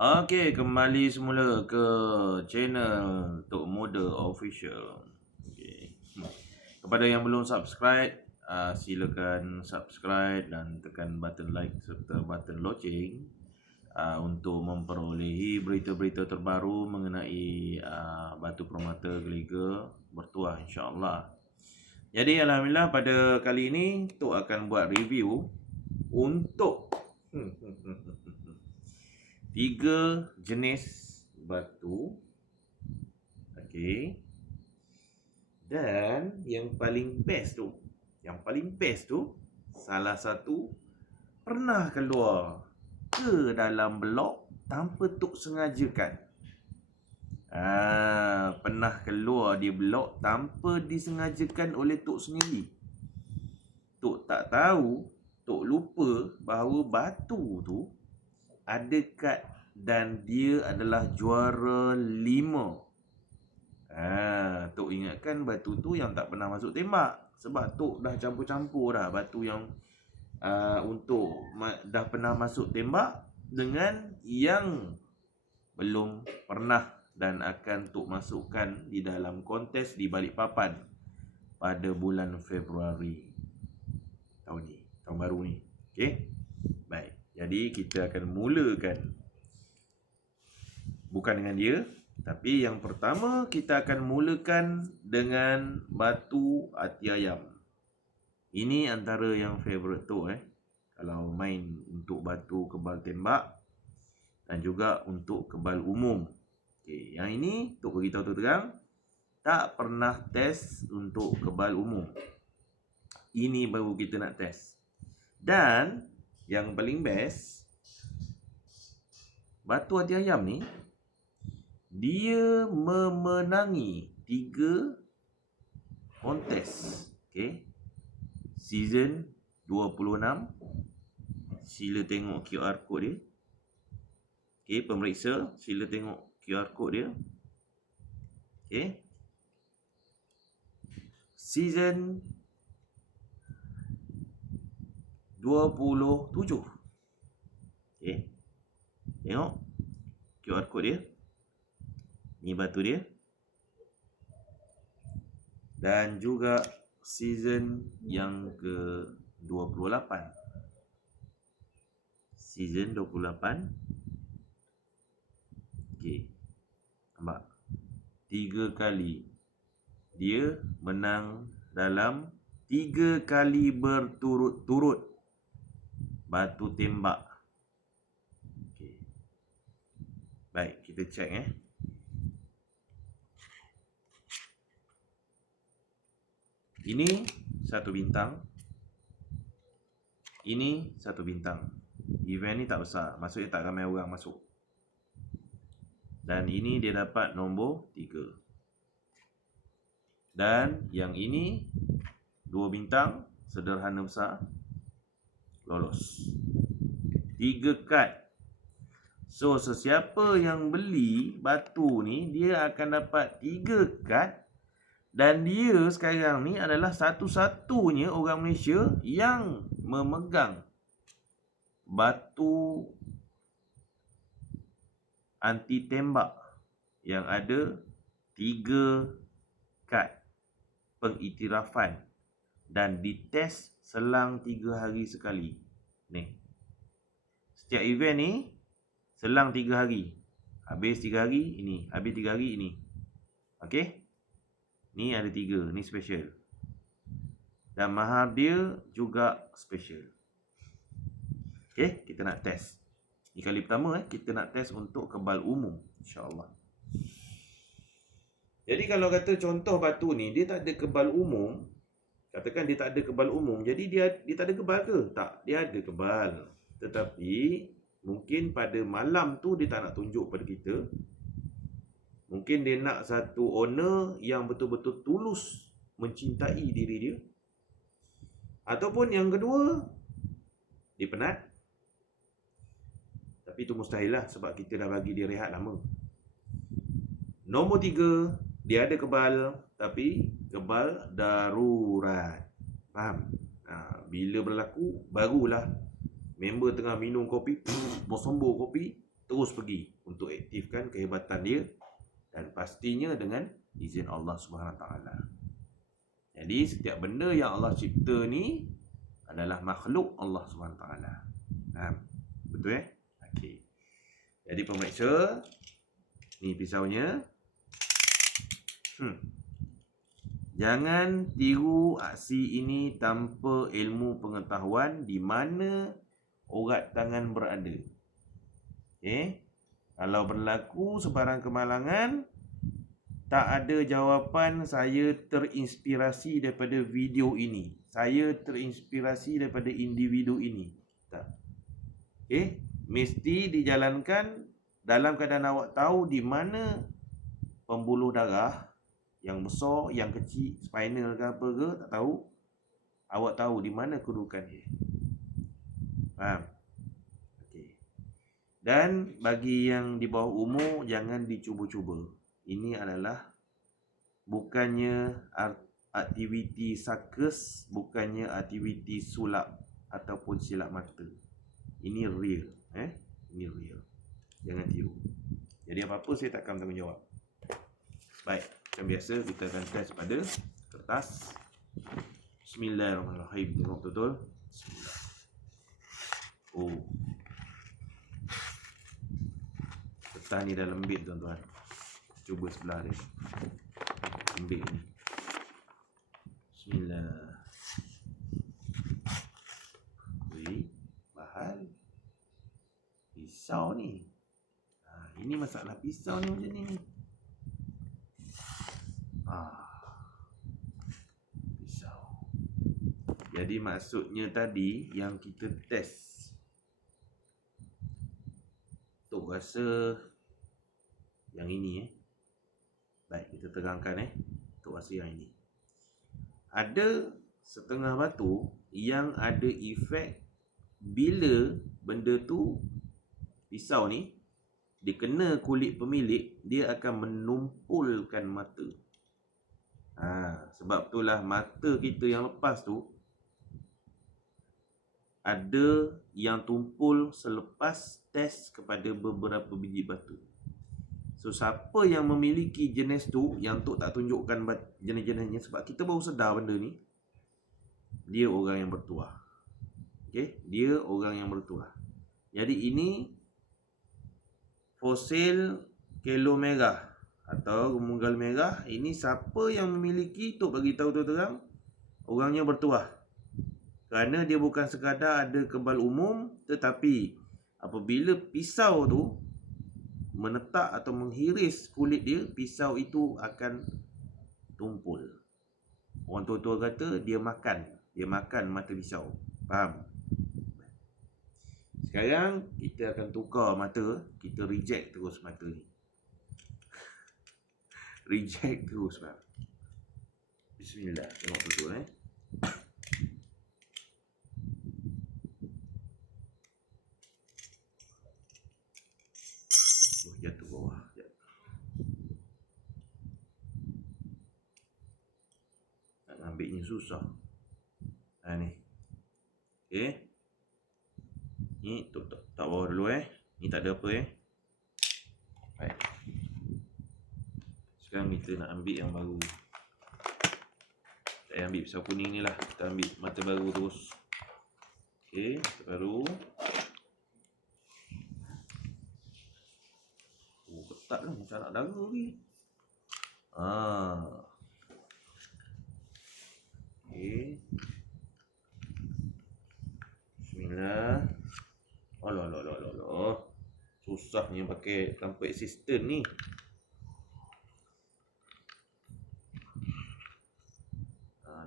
Okey, kembali semula ke channel Tok Moda Official. Okey. Kepada yang belum subscribe, silakan subscribe dan tekan button like serta button loceng untuk memperolehi berita-berita terbaru mengenai Batu Permata Gelegar Bertuah, insya-Allah. Jadi alhamdulillah pada kali ini Tok akan buat review untuk 3 jenis batu. Okey. Dan yang paling best tu, salah satu pernah keluar ke dalam blok tanpa Tok sengajakan. Pernah keluar di blok tanpa disengajakan oleh Tok sendiri. Tok tak tahu, Tok lupa bahawa batu tu ada kad dan dia adalah juara 5. Tok ingatkan batu tu yang tak pernah masuk tembak. Sebab Tok dah campur-campur dah batu yang dah pernah masuk tembak dengan yang belum pernah dan akan Tok masukkan di dalam kontes di Balikpapan pada bulan Februari tahun baru ni. Okey. Baik. Jadi kita akan mulakan bukan dengan dia, tapi yang pertama kita akan mulakan dengan batu ati ayam. Ini antara yang favorite tu kalau main untuk batu kebal tembak dan juga untuk kebal umum. Okey, yang ini Tok beritahu tu terang, tak pernah test untuk kebal umum. Ini baru kita nak test. Dan yang paling best, batu ati ayam ni dia memenangi 3 kontes. Okey. Season 26. Sila tengok QR code dia. Okey, pemeriksa sila tengok QR code dia. Okey. Season 27. Okey. Tengok QR code dia. Ni batu dia. Dan juga season yang ke-28. Season 28. Okey. Nampak? 3 kali dia menang dalam 3 kali berturut-turut batu tembak. Okey. Baik, kita check Ini 1 bintang. Ini 1 bintang. Event ni tak besar, maksudnya tak ramai orang masuk. Dan ini dia dapat nombor 3. Dan yang ini 2 bintang, sederhana besar, lolos. 3 kad. So sesiapa yang beli batu ni, dia akan dapat 3 kad. Dan dia sekarang ni adalah satu-satunya orang Malaysia yang memegang batu anti tembak yang ada 3 kad pengiktirafan dan dites selang 3 hari sekali. Ni. Setiap event ni selang 3 hari. Habis 3 hari ini, habis 3 hari ini. Okey? Ni ada 3, ni special. Dan mahar dia juga special. Okey, kita nak test. Ni kali pertama kita nak test untuk kebal umum, insya-Allah. Jadi kalau kata contoh batu ni dia tak ada kebal umum, katakan dia tak ada kebal umum, jadi dia tak ada kebal ke? Tak, dia ada kebal. Tetapi mungkin pada malam tu dia tak nak tunjuk pada kita. Mungkin dia nak satu owner yang betul-betul tulus mencintai diri dia. Ataupun yang kedua, dia penat. Tapi itu mustahil lah sebab kita dah bagi dia rehat lama. Nombor 3, dia ada kebal tapi kebal darurat. Faham? Bila berlaku, barulah member tengah minum kopi, bersombor kopi, terus pergi untuk aktifkan kehebatan dia, dan pastinya dengan izin Allah Subhanahu Taala. Jadi setiap benda yang Allah cipta ni adalah makhluk Allah Subhanahu Taala. Betul Okey. Jadi pemeriksa, ni pisaunya. Jangan tiru aksi ini tanpa ilmu pengetahuan di mana urat tangan berada. Kalau berlaku sebarang kemalangan, tak ada jawapan saya terinspirasi daripada video ini, saya terinspirasi daripada individu ini. Tak. Mesti dijalankan dalam keadaan awak tahu di mana pembuluh darah yang besar, yang kecil, spinal ke apa ke, tak tahu. Awak tahu di mana kedudukan dia. Faham? Okey. Dan bagi yang di bawah umur, jangan dicuba-cuba. Ini adalah bukannya aktiviti sakus, bukannya aktiviti sulap ataupun silap mata. Ini real. Ini real. Jangan tiru. Jadi apa-apa saya tak akan bertanggungjawab. Baik, macam biasa kita akan test pada kertas. Bismillahirrahmanirrahim. Tengok betul-betul. Bismillah. Kertas ni dah lembik tuan-tuan. Cuba sebelah dia. Lembik ni. Bismillah. Bahal. Pisau ni. Ini masalah pisau ni macam ni. Pisau. Jadi maksudnya tadi yang kita test, Tok rasa yang ini baik, kita terangkan Tok rasa yang ini. Ada setengah batu yang ada efek bila benda tu, pisau ni dikena kulit pemilik, dia akan menumpulkan mata. Sebab itulah mata kita yang lepas tu ada yang tumpul selepas test kepada beberapa biji batu. So siapa yang memiliki jenis tu, yang Tok tak tunjukkan jenis-jenisnya sebab kita baru sedar benda ni, dia orang yang bertuah. Dia orang yang bertuah. Jadi ini fosil kelo merah atau rumunggal merah. Ini siapa yang memiliki, Tok bagi tahu terang, orangnya bertuah. Kerana dia bukan sekadar ada kebal umum, tetapi apabila pisau tu menetak atau menghiris kulit dia, pisau itu akan tumpul. Orang tua-tua kata dia makan mata pisau. Faham? Sekarang kita akan tukar mata, kita reject terus mata ni. Reject terus, faham? Bismillah, tengok betul jatuh bawah. Nak ambilnya susah. Ni. Ni tak bawah dulu Ni tak ada apa Baik. Sekarang kita nak ambil yang baru. Tak payah ambil pisau kuning ni lah. Kita ambil mata baru terus. Mata baru. Ketat lah macam nak darah ni. Bismillah. Alah. Susahnya pakai tanpa assistant ni.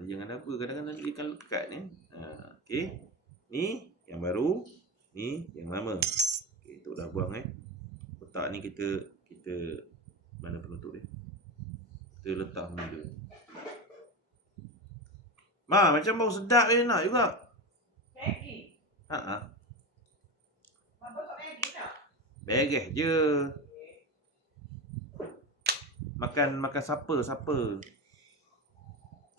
Dia jangan apa, kadang-kadang dia akan lekat ni. Ni yang baru, ni yang lama. Itu dah buang kotak ni kita mana penutup dia? Kita letak mula. Macam bau sedap je nak juga. Maggi. Mabuk tak Maggi tak? Beres je. Makan supper.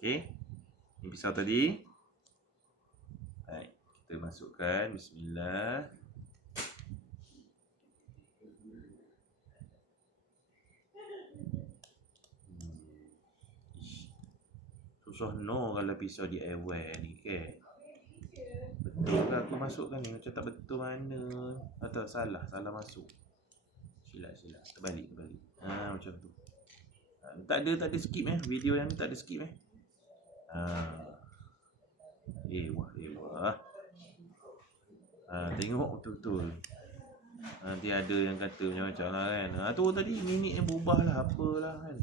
Ni pisau tadi. Baik, kita masukkan. Bismillah. no kalau pisau DIY ni ke. Betul ke aku masukkan ni? Macam tak betul mana? Atau salah masuk. Silap. Terbalik. Macam tu. Tak ada skip video yang ni tak ada skip Wah. Tengok betul-betul. Nanti ada yang kata macam-macam lah kan. Tu tadi minit yang berubah lah, apalah kan.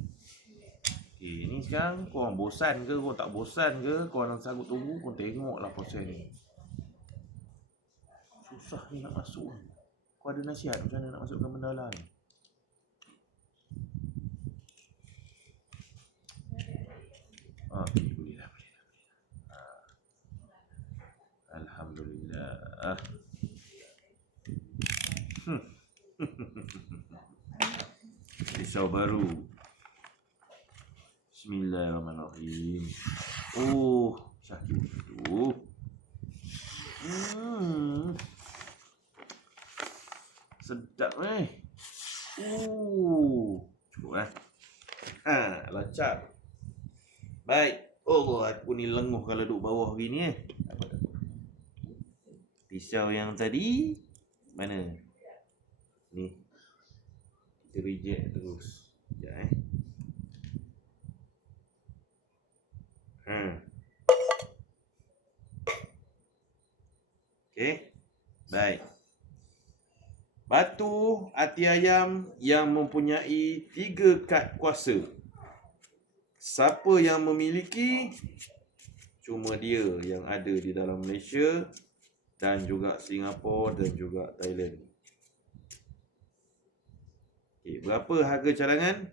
Ni sekarang korang bosan ke, korang tak bosan ke, korang sanggup tunggu, korang tengok lah proses ni. Susah ni nak masuk ni. Kau ada nasihat macam mana nak masukkan benda lah ni? Boleh dah. Alhamdulillah. Pisau baru. Bismillahirrahmanirrahim. Sakit tu. Sedap cukup lancar. Baik. Aku ni lenguh kalau duduk bawah gini Pisau yang tadi mana? Ni. Kita reject terus. Sekejap Okey. Baik. Batu ati ayam yang mempunyai 3 kad kuasa. Siapa yang memiliki? Cuma dia yang ada di dalam Malaysia dan juga Singapura dan juga Thailand. Berapa harga cadangan?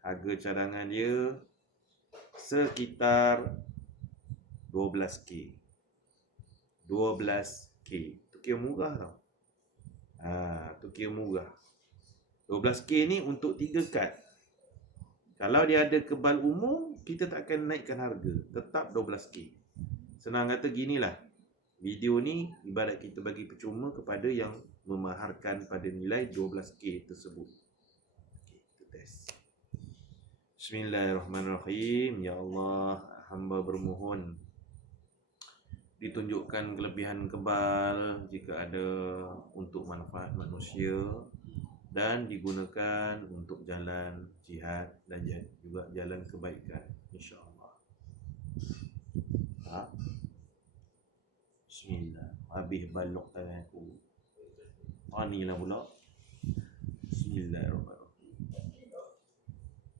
Harga cadangan dia sekitar 12K. 12K. Tu kira murah tau. Tu kira murah. 12K ni untuk 3 kad. Kalau dia ada kebal umum, kita tak akan naikkan harga. Tetap 12K. Senang kata ginilah. Video ni ibarat kita bagi percuma kepada yang memaharkan pada nilai 12K tersebut. Kita test. Bismillahirrahmanirrahim. Ya Allah, hamba bermohon ditunjukkan kelebihan kebal jika ada untuk manfaat manusia dan digunakan untuk jalan jihad dan juga jalan kebaikan, insya-Allah. Bismillah. Habis balok tangan aku. Anilah pula. Bismillahirrahmanirrahim.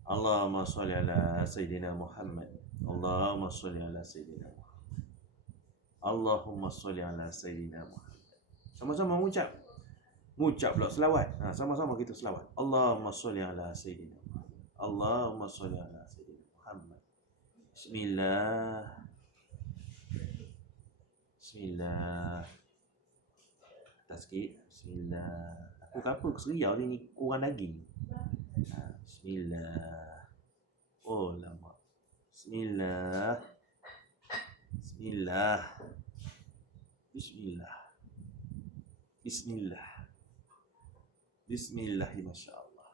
Allahumma salli ala Sayyidina Muhammad. Allahumma salli ala Sayyidina Muhammad. Allahumma salli ala Sayyidina Muhammad. Sama-sama mengucap. Mengucap pula selawat. Sama-sama kita selawat. Allahumma salli ala Sayyidina Muhammad. Allahumma salli ala Sayyidina Muhammad. Bismillah. Bismillah. Atas sikit. Bismillah. Aku apa keseriau ni kurang daging. Bismillah. Lama. Bismillah. Bismillah. Bismillah. Bismillah. Bismillah, masya-Allah.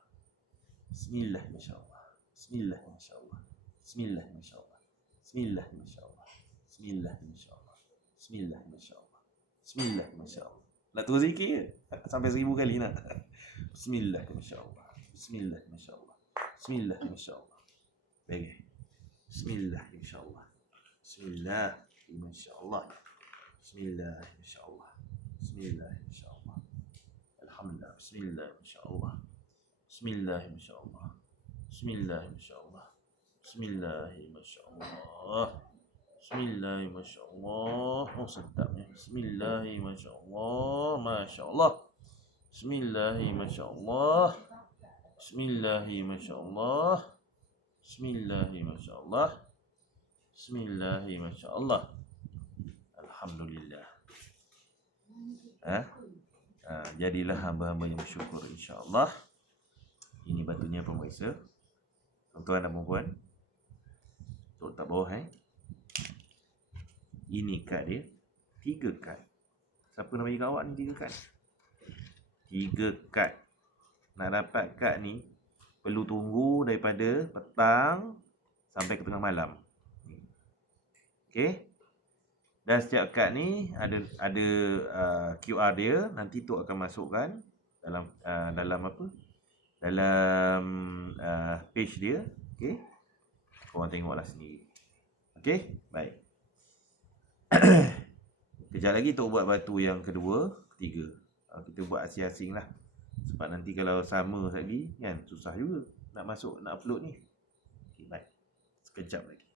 Bismillah, masya-Allah. Bismillah, masya-Allah. Bismillah, masya-Allah. Bismillah, masya-Allah. Bismillah, masya-Allah. Bismillah, masya-Allah. Bismillah, masya-Allah. Nak terus zikir ke? Sampai 1000 kali nak. Bismillah, masya-Allah. Bismillah, masya-Allah. Bismillah, masya-Allah. Baik. Bismillah, masya-Allah. Bismillah, masya-Allah. Bismillah, masya-Allah. Bismillah, masya-Allah. Alhamdulillah. Bismillah, masya-Allah. Bismillah, masya-Allah. Bismillah, masya-Allah. Bismillah, masya-Allah. Bismillah, masya-Allah. Sedapnya. Bismillah, masya-Allah. Masya-Allah. Bismillah, masya-Allah. Bismillah, masya-Allah. Bismillah, masya-Allah. Bismillah, masya-Allah. Alhamdulillah. Jadilah hamba-hamba yang bersyukur, insya-Allah. Ini batunya pemirsa. Tuan-tuan dan puan-puan. Tok tak bawah Ini kad dia 3 kad. Siapa nak bagi kat awak ni 3 kad? 3 kad. Nak dapat kad ni perlu tunggu daripada petang sampai ke tengah malam. Okey. Dan setiap kad ni ada QR dia, nanti tu akan masukkan dalam apa? Dalam page dia. Okey. Korang tengoklah sendiri. Okey, baik. Kejap lagi Tok buat batu yang kedua, ketiga. Kita buat asing-asing lah. Sebab nanti kalau sama lagi kan susah juga nak upload ni. Okey, baik. Sekejap lagi.